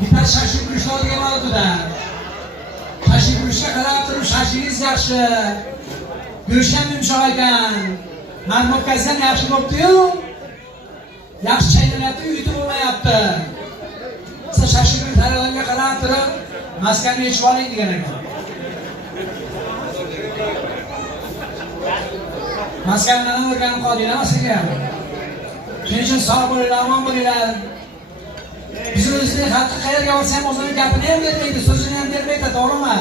bitta shashlik qilishga bordi-da. Shashlik qilishga qarab turib shashlingiz yaxshi. Go'sht ham yumshoq ekan. Marmokasi ham yaxshi bo'pti-yu. Yaxshi chaynaladi, uyutib bo'lmayapti. Siz shashlikni tayyorlashga qarab turib maskanni yechib oling degan ekan. Maskandan o'rganib qoldinglar sizga. Shuning uchun sog' bo'linglar, omon bo'linglar. Biz o'zimizning xalqqa qayerga borsa ham o'zining gapini ham bermaydi, so'zini ham bermaydi, to'g'rimi?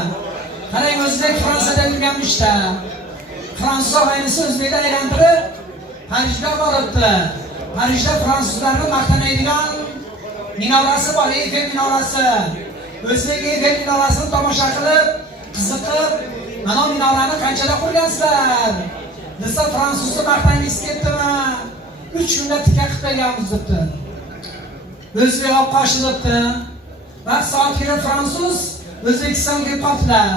Qarang, o'zbek Fransiyada yurganmishda. Fransuz og'aynisi o'zbekda aylantirib Parijga boribdi. Parijda fransuzlarni maqtanadigan minorasi bor, Eyfel minorasi. O'zbek Eyfel minorasini tomosha qilib, qiziqib, mana minorani qanchada qurgansizlar? Desa fransuzni maqtangiz ketdimi? 3 kunda tika qilib berganmiz debdi. O'zbek olib qo'shib debdi. Vaqt soat kelib fransuz O'zbekistonga kelib qoldilar.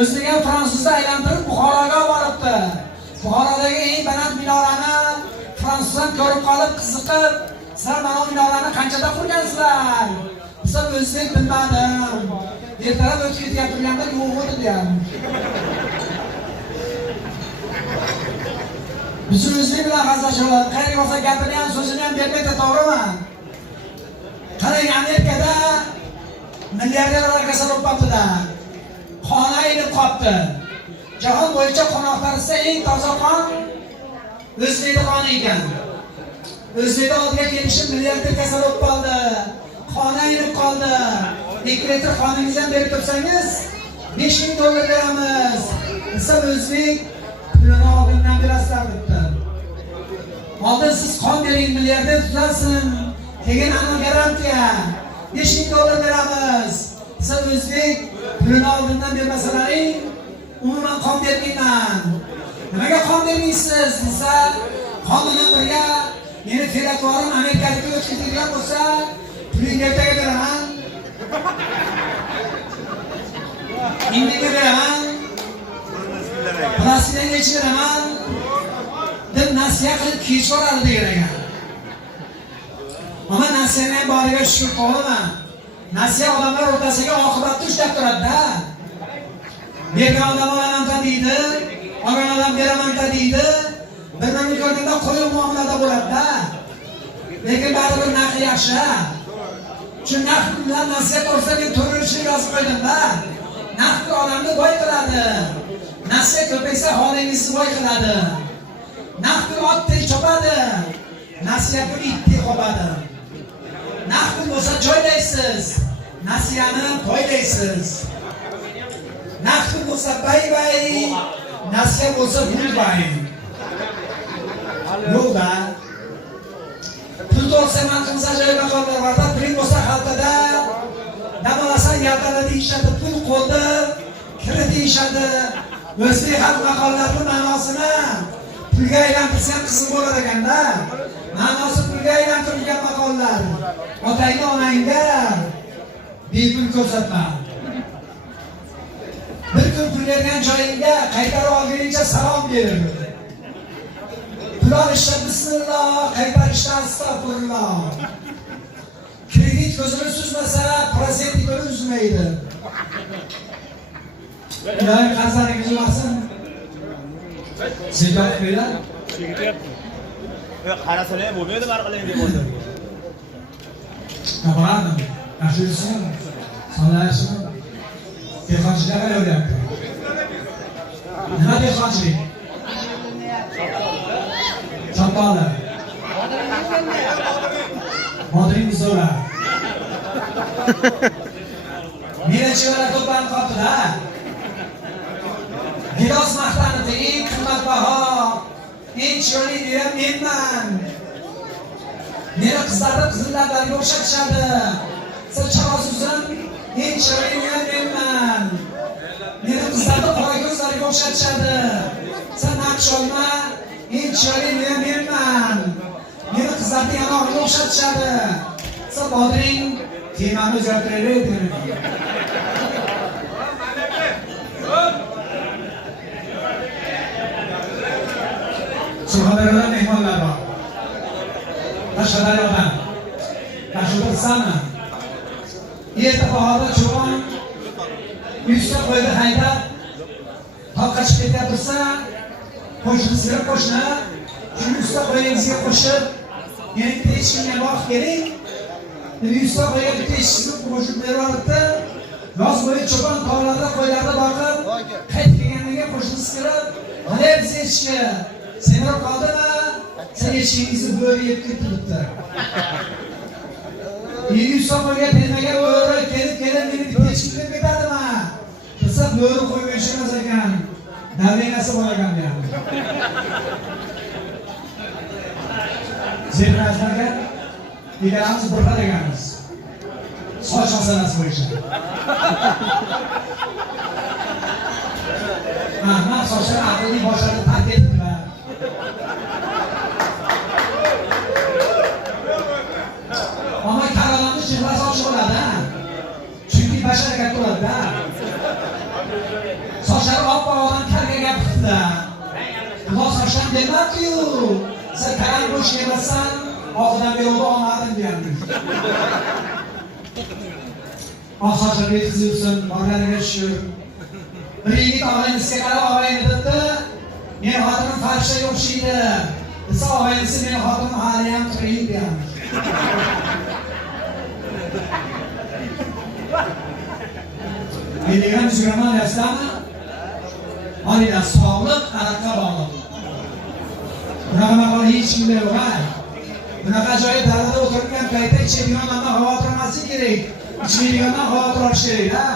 O'zbek ham fransuzda aylantirib Buxoroga boribdi. Buxorodagi eng baland minorani fransuzdan ko'rib qolib, qiziqib, "Sizlar mana minorani qanchada qurgansizlar?" Biz o'zbek bilmadim. Ertalab o'tib ketayotganda yo'q edi degan. Biz o'zbek bilan g'azashib, qayerga borsa gapini ham so'zini ham bermaydi, to'g'rimi? Qarang, Amerikada milliarderlar kasal bo'lib qoldi. Qoni aynib qoldi. Jahon bo'yicha qon oqarishda eng toza qon o'zbekning qoni ekan. O'zbekda oldiga kelishib milliarder kasal bo'lib qoldi. Qoni aynib qoldi. 2 litr qoningizni ham berib tursangiz, $5000 beramiz. Desa o'zbek pulini oldindan berasizlar debdi. Oldin siz qon bering, milliarder tuzalsin. Keyin ana garantiya $5000 beramiz. Siz o'zbek pulini oldindan bermasalaring, umuman qon bermayman. Nimaga qon bermaysiz? Desa, qon bilan birga meni fe'l-atvorim Amerikaga o'tkazilgan bo'lsa, pulingni ertaga beraman. Indiki beraman. Plastikdan yechib beraman. deb nasihat qilib kech boradi degan ekan. Ama nasihatni ham boriga shukur to'g'rimi? Nasihat odamlar o'rtasiga oqibatni ushlab turadi-da. Bergan odam olaman deydi, olgan odam beraman deydi. Bir-birini ko'rganda qo'yib muomalada bo'ladi-da. Lekin baribir narxi yaxshi. Chunki narx bilan nasihat olsa men to'g'richilik yozib qo'ydim-da. Narx odamni boy qiladi. Nasihat ko'paysa holingizni boy qiladi. Narx otdek chopadi. Nasihat itdek qopadi. Narx bo'lsa joylaysiz, nasiyani poylaysiz. Narx bo'lsa bay-bay, nasihat bo'lsa bul-bay. Yo'qda. Pul to'lsaman qilsa joy maqollar borda, pul bo'lsa xaltada, damalasan yaltala deyishadi, pul qo'lda, kiri deyishadi. O'zbek xalq maqollarining ma'nosini pulga aylantirsam qiziq bo'lar ekanda. Ma'nosi pulga aylantirilgan maqollar. Otangga, onangga bepul ko'rsatma. Bir kun pul bergan joyingga qaytarib olguningcha salom ber. Pul olishda bismillah, qaytarishda astag'firulloh. Kredit ko'zini suzmasa, prosent ko'zini uzmaydi. Ilohi qarzlaringiz bo'lsin. Sizga qo'ylar. Qarasana ham bo'lmaydi, barqalang deb o'yladi. Qabadim. Yaxshisiz? Sog'lashmi? Dehqonchilikqa yo'lyapti. Nima dehqonchilik? Chopqonlar. Modring bizlar. Meni to'planib qoldi-da. Gilos maqtanida eng qimmatbaho, eng chiroyli deya menman. Meni qizlarni qizillarga o'xshatishadi. Siz chaqasizsan, eng chiroyli deya menman. Meni qizlarni qora ko'zlariga o'xshatishadi. Sen naqsh olma, eng chiroyli deya menman. Meni qizlarni yanog'iga o'xshatishadi. Siz bodring temani o'zgartiraylik. Surxondaryodan mehmonlar bor. Qashqadaryodan. Qashqadaryodan. erta bahorda cho'pon yuzta qo'yni haydab toqqa chiqib ketyapsa, qo'shnisiga qo'shni shu yuzta qo'yingizga qo'shib, yana bitta echkimga boqib keling. Yuzta qo'yga bitta echkisini qo'shib beribdi. Yoz bo'yi cho'pon tog'larda qo'ylarda boqib, qaytib kelganiga qo'shnisi kelib, "Mana biz echki, senroq qoldimi? Sen echkingizni bo'ri yeb ketibdi." 200 so'mga tegmagan bo'ri kelib meni bitta echki deb ketadimi? Desa bo'ri qo'yib yurishmas ekan. Davenasi bor ekan bu ham. Zebrazlarga deganimiz bir xil ekanmiz. Soch masalasi bo'yicha. Ahmad sochlar aqlli boshlarni tark etdilar. Ammo karalamni chehrasi ochiq bo'ladi. Chunki bashar katta bo'ladi-da. Sochlari oppoq odam karga gapirdi. Xudo sochdan bermabdi-yu. Sen karam bo'sh emassan, oxidan yo'lda olmadim deganmiz. Oxirida yetkazilsin, borlariga tushur. Bir yigit og'aynisiga qarab og'ayni debdi, "Men xotinim farishtaga o'xshaydi." Desa og'aynisi "Men xotinim hali ham tirik" degan. Aytgan suraman yasdami? Olida sog'liq araqqa bog'liq. Bunaqa maqol hech kimda yo'q. Bunaqa joyi dalada o'tirgan paytda ichadigan odamdan xavotir olmaslik kerak. İçmeydigandan xavotir olish kerak, ha?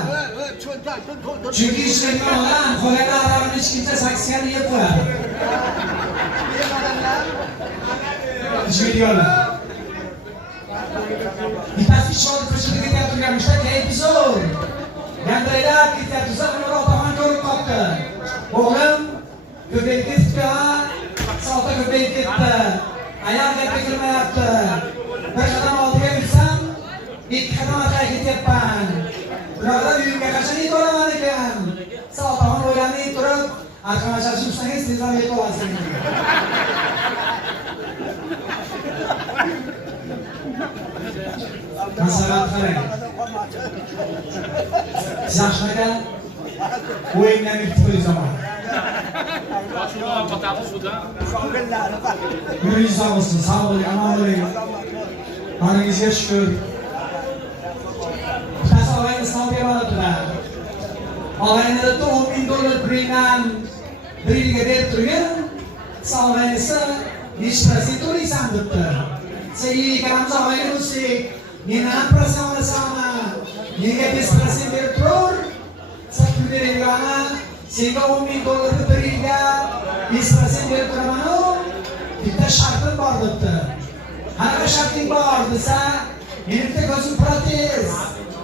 Chunki ichmaydigan odam qo'lida aravani ichguncha saksiyani yeb qo'yadi. Ichmaydiganlar. Bittasi ichib ko'chada ketib turganmishda, kayfi zo'r. Yandaylab ketyapti, uni otaman ko'rib qoldi. O'g'lim ko'payib ketdi, sota ko'payib ketdi. Ayol gapga kirmayapti. Bir qadam oldiga yursam, 2 qadam orqaga ketyapman. Biroqlar uyimga qachon yetib olaman ekan? Sotog'im o'ylanib turib, arqamachasi ursangiz tezroq yetib olasiz. Masalan qarang. Yaxshiga o'yindan yutib zaman. Yürüyüş sağ olsun, sağ olun, aman olayım. Hanınızga şükür. Bittasi og'ayni sinov beribdilar. Og'aynida $10,000 puldan bir yilga berib turgan, og'aynisi nechi prosent to'laysan debdi. Sen ikkalamiz og'ayni bo'lsak, men ham prosent olasanmi? Menga 5% berib tur. Sen pul beradiganni senga $10,000 bir yilga 5% berib turaman-ku. Bitta shartim bor debdi. Qanaqa sharting bor desa, menimda ko'zim protez.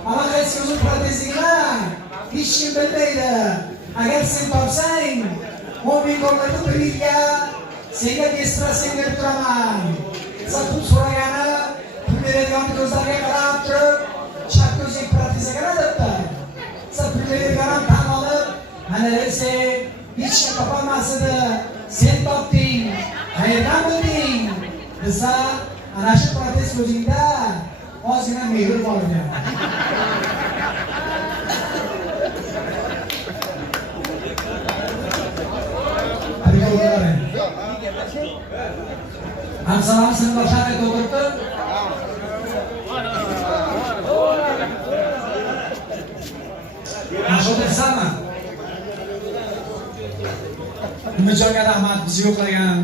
Ama qaysi ko'zim protezingmi? Hech kim bilmaydi. Agar sen topsang, $10,000 bir yilga senga 5% berib turaman. Sen pul so'ragani, pul beradigan ko'zlarga qarab turib, chap ko'zing protezga debdi. Sen pul beradigan tan olib, mana sen hech kim topolmas edi. Sen topding. Qayerdan bilding? Desa, ana shu protez ko'zingda ozgina mehr bor ekan. Hamsalam sinfdoshlarga to'g'rirdi. Mashhur desami? Nimajonga rahmat bizni yo'qlagan.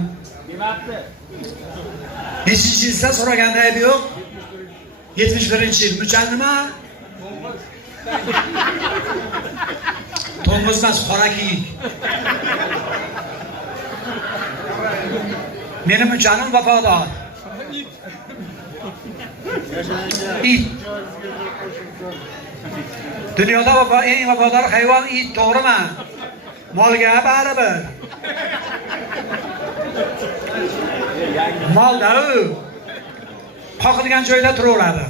Nechinchi yilda so'raganda aybi yo'q. 71-yil. Muchal nima? To'ng'izmas, qora kiyik. Meni muchalim vafodor. It. Dunyoda eng vafodor hayvon it, to'g'rimi? Molga baribir. Molda u qoqilgan joyda turaveradi.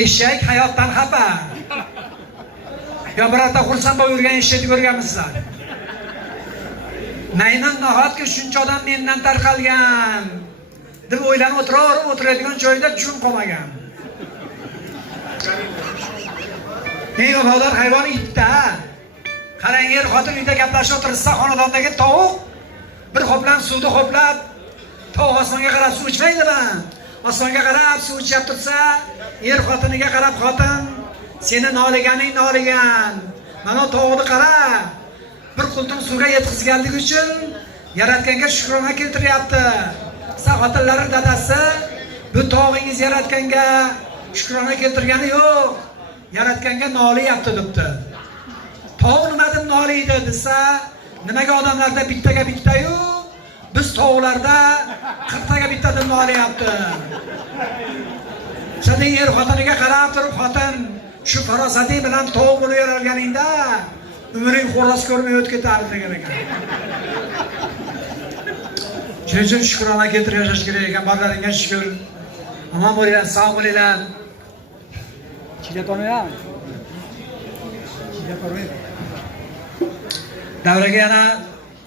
Eshak hayotdan xafa. Yo birorta xursand bo'lib yurgan eshakni ko'rganmisizlar? Maymun nahotki shuncha odam mendan tarqalgan deb o'ylanib o'tiradigan joyda jun qolmagan. Eng vafodor hayvon itda. Qarang, er xotin uyda gaplashib o'tirsa, xonadondagi tovuq bir ho'plam suvni ho'plab, tovuq osmonga qarab suv ichmaydimi? Osmonga qarab suv ichib tursa, er xotiniga qarab, xotin, seni noliganing noligan. Mana tovuqni qara. Bir qultum suvga yetkazganligi uchun yaratganga shukrona keltiryapti. Sen xotinlari dadasi bu tog'ingiz yaratganga shukrona keltirgani yo'q. Yaratganga noliyapti debdi. Tog' nimadan noliydi desa, nimaga odamlarda bittaga bitta-yu, biz tovuqlarda 40 taga bittadan noliyapti. Sen er xotiniga qarab turib, xotin, shu farosating bilan tovuq bo'lib yaralganingda umring xo'ros ko'rmay o'tib ketardi degan ekan. Shuning uchun shukrona keltirib yashash kerak ekan. Barlaringga shukr. Omon bo'linglar, sog' bo'linglar. Davraga yana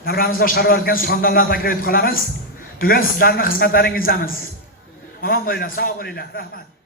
davramizni boshqarib o'tgan suxandonlar taklif etib qolamiz. Bugun sizlarning xizmatlaringizdamiz. Omon bo'linglar, sog' bo'linglar. Rahmat.